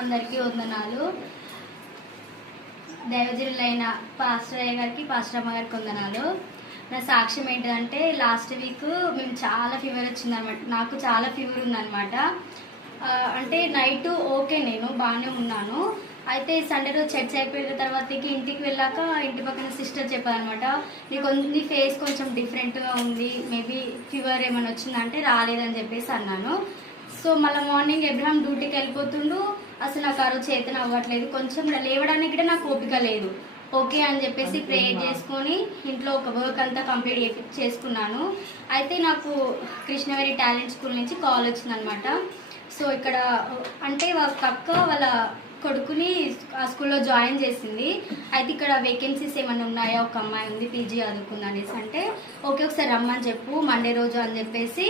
అందరికీ వందనాలు. దైవజనులైన పాస్టర్ అయ్య గారికి పాస్టర్ అమ్మ గారికి వందనాలు. నా సాక్ష్యం ఏంటంటే లాస్ట్ వీక్ మేము చాలా ఫీవర్ వచ్చిందనమాట. నాకు చాలా ఫీవర్ ఉందన్నమాట అంటే నైట్ ఓకే నేను బాగానే ఉన్నాను. అయితే సండే రోజు చర్చ్ అయిపోయిన తర్వాతకి ఇంటికి వెళ్ళాక ఇంటి పక్కన సిస్టర్ చెప్పారనమాట. నీకు నీ ఫేస్ కొంచెం డిఫరెంట్గా ఉంది మేబీ ఫీవర్ ఏమైనా వచ్చిందంటే రాలేదని చెప్పేసి అన్నాను. సో మళ్ళీ మార్నింగ్ ఎబ్రహాం డ్యూటీకి వెళ్ళిపోతుండు. అసలు నాకు ఆ రోజు చేతన అవ్వట్లేదు. కొంచెం లేవడానికి కూడా నాకు ఓపిక లేదు. ఓకే అని చెప్పేసి ప్రేయర్ చేసుకొని ఇంట్లో ఒక వర్క్ అంతా కంప్లీట్ చేసుకున్నాను. అయితే నాకు కృష్ణవేరి టాలెంట్ స్కూల్ నుంచి కాల్ వచ్చిందనమాట. సో ఇక్కడ అంటే వాళ్ళ అక్క వాళ్ళ కొడుకుని ఆ స్కూల్లో జాయిన్ చేసింది. అయితే ఇక్కడ వేకెన్సీస్ ఏమైనా ఉన్నాయా? ఒక అమ్మాయి ఉంది పీజీ చదువుకుంది అనేసి అంటే ఓకే ఒకసారి రమ్మని చెప్పు మండే రోజు అని చెప్పేసి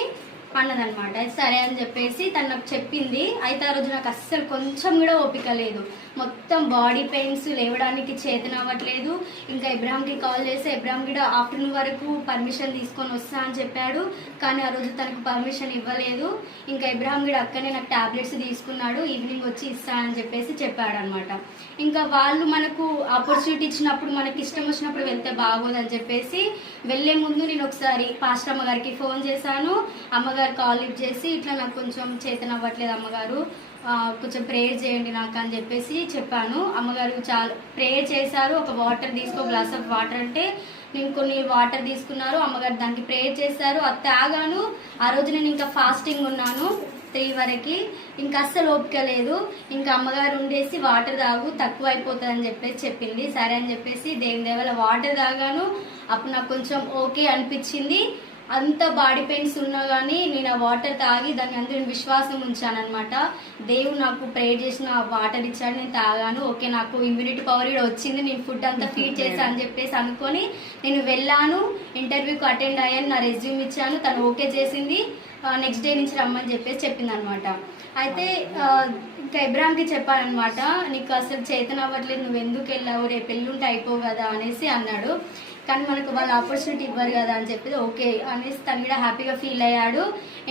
అన్నదనమాట సరే అని చెప్పేసి తను నాకు చెప్పింది. అయితే ఆ రోజు నాకు అస్సలు కొంచెం కూడా ఓపిక లేదు. మొత్తం బాడీ పెయిన్స్ లేవడానికి చేతన అవ్వట్లేదు. ఇంకా ఇబ్రాహింకి కాల్ చేస్తే ఇబ్రాహిం కూడా ఆఫ్టర్నూన్ వరకు పర్మిషన్ తీసుకొని వస్తా అని చెప్పాడు. కానీ ఆ రోజు తనకు పర్మిషన్ ఇవ్వలేదు. ఇంకా ఇబ్రాహిం కూడా అక్కనే నాకు టాబ్లెట్స్ తీసుకున్నాడు. ఈవినింగ్ వచ్చి ఇస్తా అని చెప్పేసి చెప్పాడు అనమాట ఇంకా వాళ్ళు మనకు ఆపర్చునిటీ ఇచ్చినప్పుడు మనకి ఇష్టం వచ్చినప్పుడు వెళ్తే బాగోదని చెప్పేసి వెళ్ళే ముందు నేను ఒకసారి పాస్టర్ అమ్మగారికి ఫోన్ చేశాను. అమ్మగారు కాల్ లిఫ్ట్ చేసి ఇట్లా నాకు కొంచెం చేతన అవ్వట్లేదు అమ్మగారు. కొంచెం ప్రేయర్ చేయండి నాకు అని చెప్పేసి చెప్పాను. అమ్మగారు చాలా ప్రేయర్ చేశారు. ఒక వాటర్ తీసుకో గ్లాస్ ఆఫ్ వాటర్ అంటే నేను కొన్ని వాటర్ తీసుకున్నారు. అమ్మగారు దానికి ప్రేయర్ చేశారు. అది తాగాను. ఆ రోజు నేను ఇంకా ఫాస్టింగ్ ఉన్నాను త్రీ వరకు. ఇంకా అస్సలు ఓపిక లేదు. ఇంకా అమ్మగారు ఉండేసి వాటర్ తాగు తక్కువ అయిపోతుంది అని చెప్పేసి చెప్పింది. సరే అని చెప్పేసి దేని దేవల వాటర్ తాగాను. అప్పుడు నాకు కొంచెం ఓకే అనిపించింది. అంత బాడీ పెయిన్స్ ఉన్నా కానీ నేను ఆ వాటర్ తాగి దాని అందరూ విశ్వాసం ఉంచాను అనమాట దేవుడు నాకు ప్రేయర్ చేసిన ఆ వాటర్ ఇచ్చాడు నేను తాగాను. ఓకే నాకు ఇమ్యూనిటీ పవర్ కూడా వచ్చింది. నేను ఫుడ్ అంతా ఫీడ్ చేశాను అని చెప్పేసి అనుకొని నేను వెళ్ళాను. ఇంటర్వ్యూకి అటెండ్ అయ్యాను నా రెజ్యూమ్ ఇచ్చాను. తను ఓకే చేసింది. నెక్స్ట్ డే నుంచి రమ్మని చెప్పేసి చెప్పింది అనమాట అయితే ఇంకా ఇబ్రాహింకి చెప్పానమాట నీకు అసలు చేతన అవ్వట్లేదు నువ్వు ఎందుకు వెళ్ళావు? రేపు ఎల్లుంటే అయిపోవు కదా అనేసి అన్నాడు. కానీ మనకు వాళ్ళు ఆపర్చునిటీ ఇవ్వరు కదా అని చెప్పి ఓకే అనేసి తను కూడా హ్యాపీగా ఫీల్ అయ్యాడు.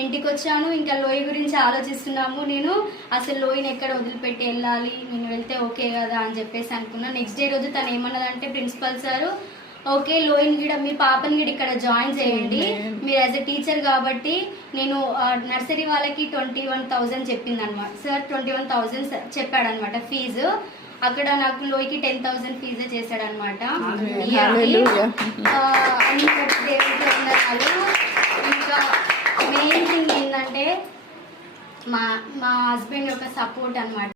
ఇంటికి వచ్చాను ఇంకా లోయ గురించి ఆలోచిస్తున్నాము. నేను అసలు లోయని ఎక్కడ వదిలిపెట్టి వెళ్ళాలి? నేను వెళ్తే ఓకే కదా అని చెప్పేసి అనుకున్నా. నెక్స్ట్ డే రోజు తను ఏమన్నదంటే ప్రిన్సిపల్ సారు ఓకే లోయిన్ కూడా మీ పాపని కూడా ఇక్కడ జాయిన్ చేయండి. మీరు యాజ్ ఎ టీచర్ కాబట్టి నేను నర్సరీ వాళ్ళకి ట్వంటీ వన్ థౌజండ్ చెప్పింది అనమాట సార్ ట్వంటీ వన్ థౌజండ్ చెప్పాడనమాట ఫీజు అక్కడ నాకు లోయకి టెన్ థౌసండ్ ఫీజే దేవుడికి వందనాలు ఇంకా మెయిన్ థింగ్ ఏంటంటే మా మా హస్బెండ్ యొక్క సపోర్ట్ అన్నమాట.